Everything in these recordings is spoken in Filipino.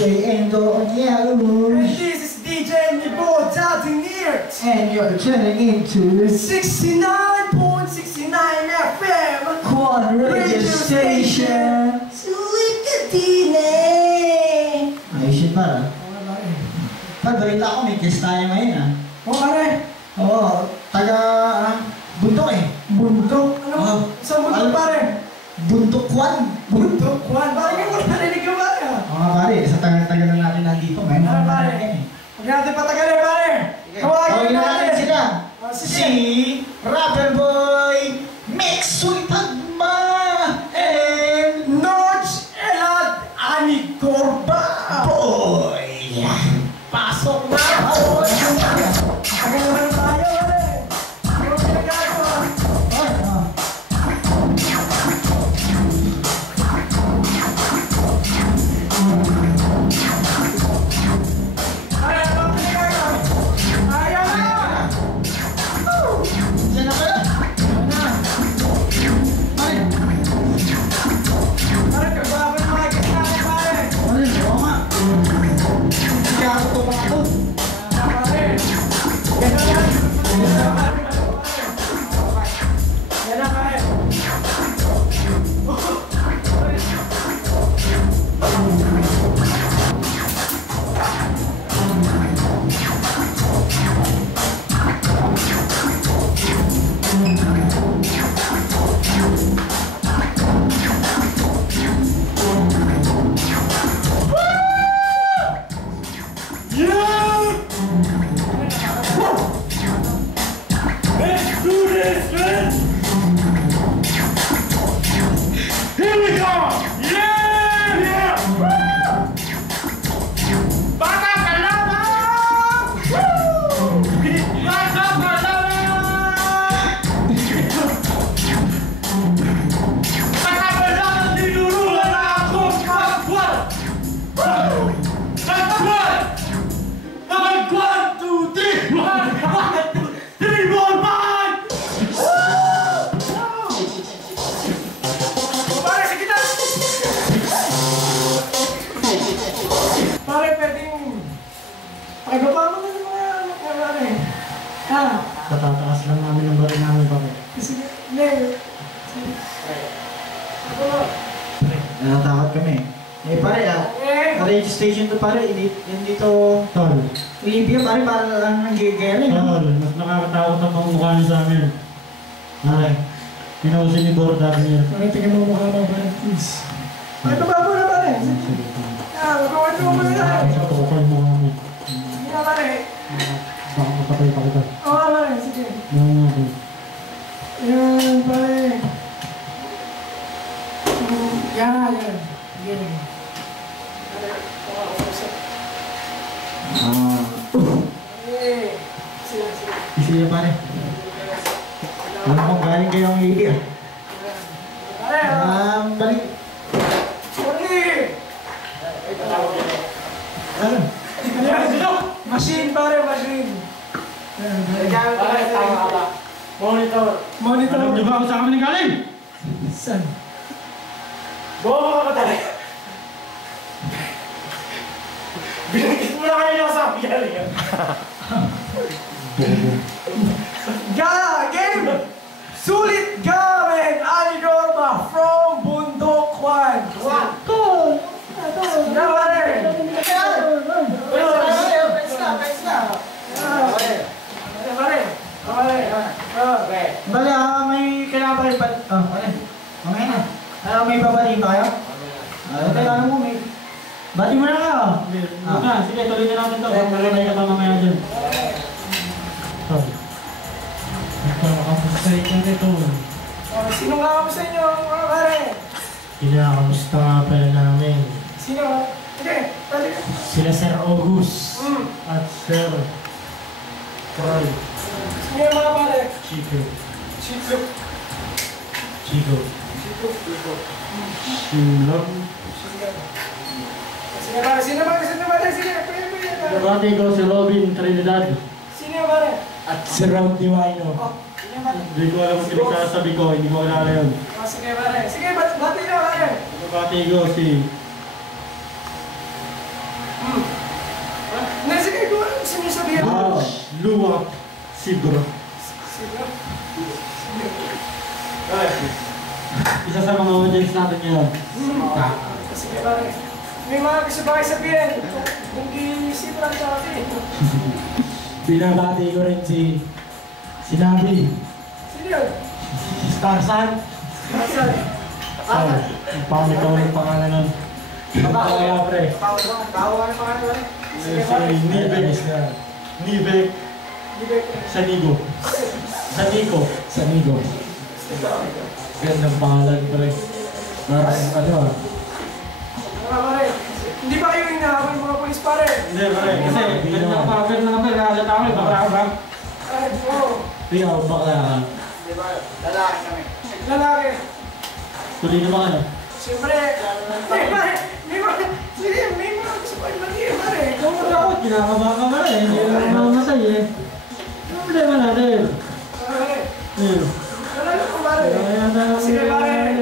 DJ Endo on the air. And this is DJ Nibo Daddy Neert. And you're tuning into 69.69 FM Quad Radio Station. Sulit ka din eh. Ayos yun para. Pag balita ko may guest tayo ngayon ah. Oo pare. Oo, taga Bundok eh. Bundok? Ano? Saan bundok pare? Bundok Kwan. Bundok Kwan? Pare ka mo narinig ka pare ah. Oo nga pare, sa tagal-tagal na natin nandito ngayon. Ano pare? Huwag natin patagalin pare. Tawagin na natin sila. Sige. Si Rapper Boy Mix Sultagma and Norge Elad Anicorba. Boy. Pasok na! Tagal naman tayo pare. Ano pinagagawa? Tatataas lang namin ang bari namin pare. Sige, ne. Natatakot kami. Eh pare radio station to pare, hindi dito Tol. Libya pare para lang nanggigilin. Tol, mas nakakatakot ang pamukha niyo sa amin. Ay, pinausin ni Bor Daddy Neert. Pare, tingnan mo mukha mo pare, please. Ay, baba mo na pare. Magkawan mo na. Tukay mo kami. Sige na pare. Baka mapatay pa kita. Oo pare, sige. Yan natin. Yan pare. Yan. Sige. Pare, pakausap. Sige. Sige pare. Alam kong galing kayo ang Libya. Pare, Balik. Ano? Machine pare, machine. Pare, tama ka. Monitor. Alam niyo ba kung saan kami nanggaling? Saan? Bobo ka talaga. Binagkit mo na kayo yung sa akin galing. Game! Sulit Gamen Anicorba from Bundok Kwan. Cool! Nga pare! Bali may kailangan pa rin pa. Pare. Mamaya na. May babaliin ba kayo? Kailangan mo may. Bati mo na kayo. Sige, tuloy na natin ito. Maglalay ka pa mamaya dyan. Tol. Nagpapakapusay ka nito. Sino nga ako sa inyo mga pare? Kinakamusta nga pala namin. Sino? Sige, balik. Sila Sir August at Sir Troy. Sige mga pare. Chico. Chico. Chilam. Sige pare, sino pare? Sige, Nabati ko si Robin Trinidad sino pare? at si Rob Diwaino. Sino pare? Hindi ko alam kung pinagsasabi ko, hindi ko kilala yun. Sige pare. Sige, bati na pare. Nabati ko si Sige, kung ano gusto niyo sabihin. Luwak Siguro. Isa sa mga audience natin yan. Sige, pare. May mga gusto ba kayo sabihin? Kung di-isip lang sa akin. Binabati ko rin si Nabi. Sino yun? Starsan. Nasaan? Ang pangit ko ng pangalan nun. Kaya pre. Bawa na pangalan. Sige, Si pare. Nibek. Sanigo. Sanigo. Gandang pangalan pre. Parang ano ah. Pare, hindi ba kayo hinahabol mga polis pare? Hindi pre. Kasi gandang papel na pre. Nakakita kami. Bakla ba? Ay, oo. Ikaw, bakla ka. Di ba? Lalaki kami. Lalaki. Tuloy na ba ano? Siyempre. Ay, pare. May mga gusto pa yung mali, pare. Kung ako, kinakabahan ka pala eh. Hindi ka mamatay eh. Ano problema natin? Pare. Lalaki ko pare. Sige pare.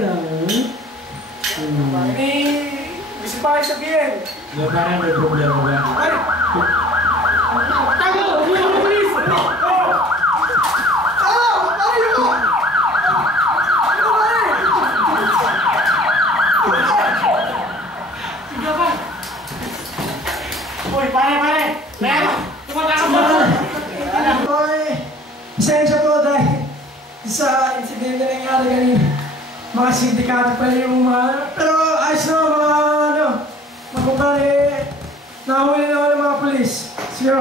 May gusto pa kayo sabihin. Hindi parang may problema ba? Ay! Tago! Hindi ako polis! Ano? Pare mo! Ano pare? Sige pa! Uy, pare! Meron! Tumataka mo! Uy! Pasensya po dahil sa insidente na nangyari kanina. Mga sindikato pala yung mga... Pero ayos na mga magkumpare, nahuli naman ng mga polis. Sige.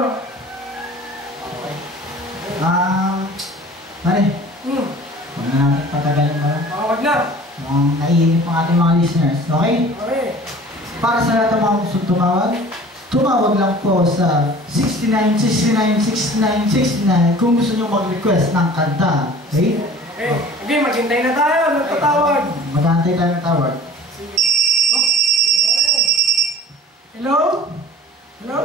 Pare, huwag na natin patagalin ba? Huwag na. Mukhang naiinip ang ating mga listeners, okay? Okay. Para sa lahat ng mga gustong tumawag lang po sa 69696969 kung gusto nyo mag-request ng kanta, okay? Okay, maghintay na tayo. Nagpatawag. Mag-antay tayo ng tawag. Hello? Hello?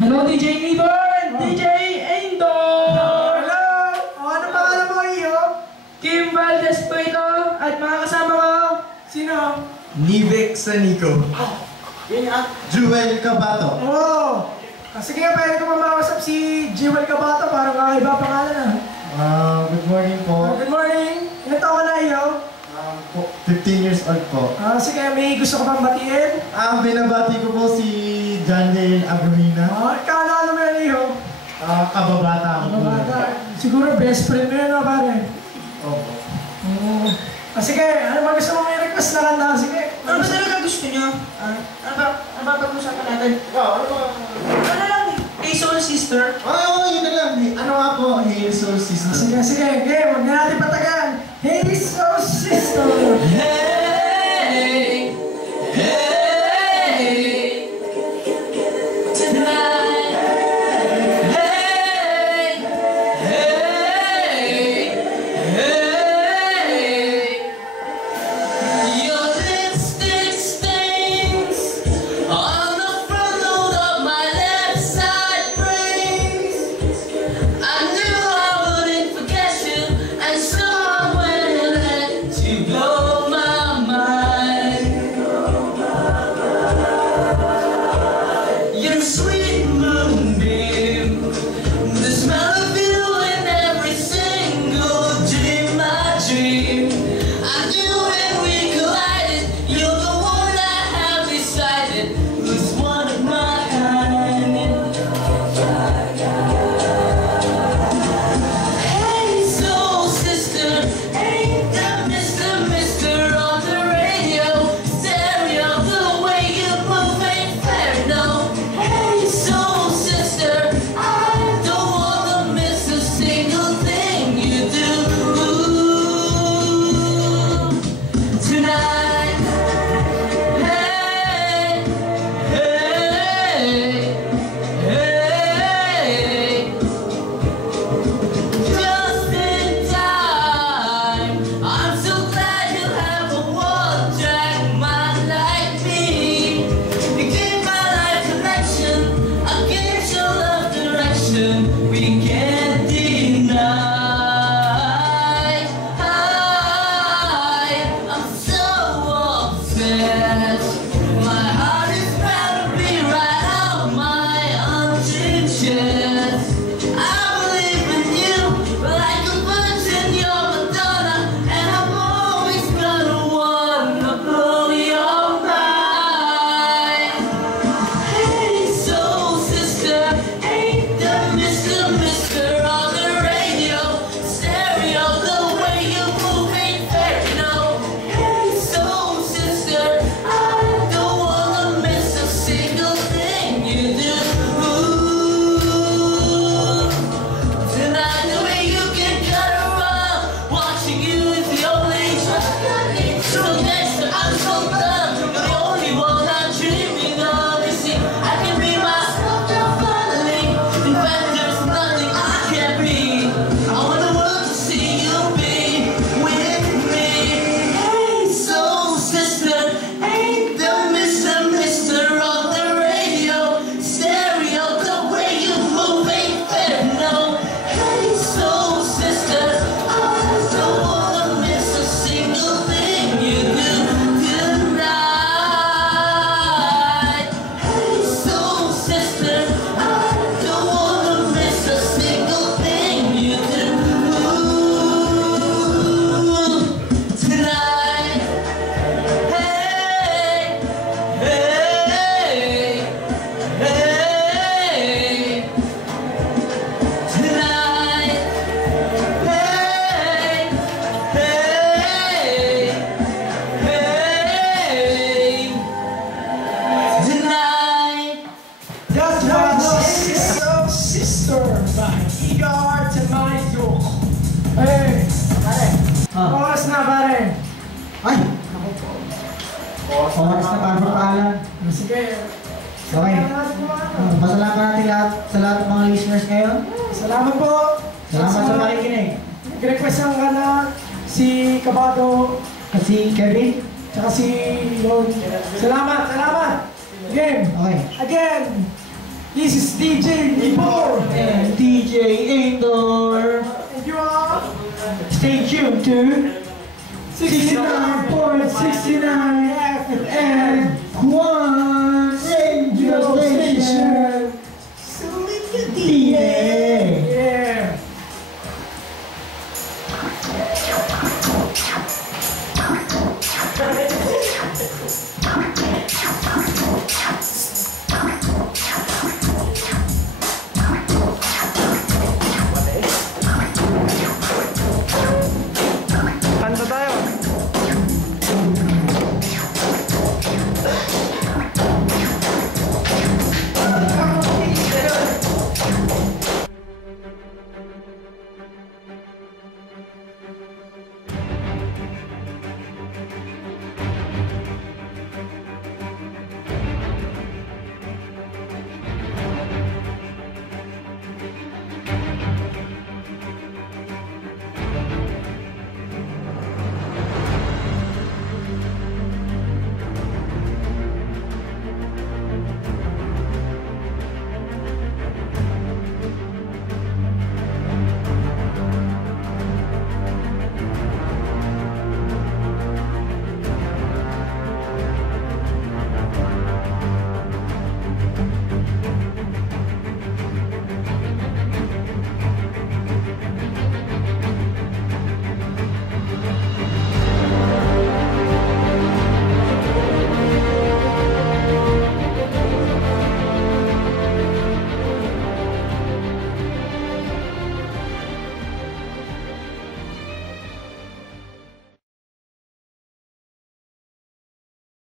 Hello, DJ Nibon! DJ Endor! Hello? Ano pangalan mo iyo? Kim Valdez po ito at mga kasama ko. Sino? Nivek Sanico. Jewel Cabato. Oo. Sige, pwede ko mamausap si Jewel Cabato. Parang kakaiba pangalan Good morning po. Good morning. Ilan taon ka na iyo? 15 years old po. Sige, may gusto ka bang batiin? Binabati ko po si John Dale Abrina. Kala mo yan iyo? Kababata ko po. Siguro best friend mo yun, pare. Opo. Sige, ano ba gusto mo may request na kanta? Sige. Ano ba talaga gusto nyo? Ano ba pag-usapan natin? Ano lang, Hey Soul Sister? Yun na lang. Ano nga po? Hey Soul Sister. Sige. Okay, huwag na natin patagan. Hey, Soul Sister! Hey, hey, tonight. Hey, hey, hey. Your lipstick stains on the front lobe of my left side brain. I knew I wouldn't forget you, and so I went and let you blow my mind. Your sweet moonbeam, the smell of you in every single dream I dream. I knew when we collided, you're the one I have decided was one of my kind. Hey, soul sister, ain't that Mr. on the radio? Stereo, the way you move ain't fair, no. Hey, soul sister, I don't wanna miss a single thing you do tonight. Hey, hey, hey. Just in time. I'm so glad you have a one-track mind like me. You gave my life direction, I gave your love direction. We can't deny. Ay! Oras na para sa paalam. Sige. Okay. Pasalamat natin lahat sa lahat ng mga listeners ngayon. Salamat po. Salamat sa makikinig. Nag-request ang kana si Kabato, Kasi Kevin. tsaka si Lord. Salamat, salamat. Again, Okay. again, this is DJ Libor. And DJ Indoor. And you are Stay tuned to 69.69 69.69 FM 1.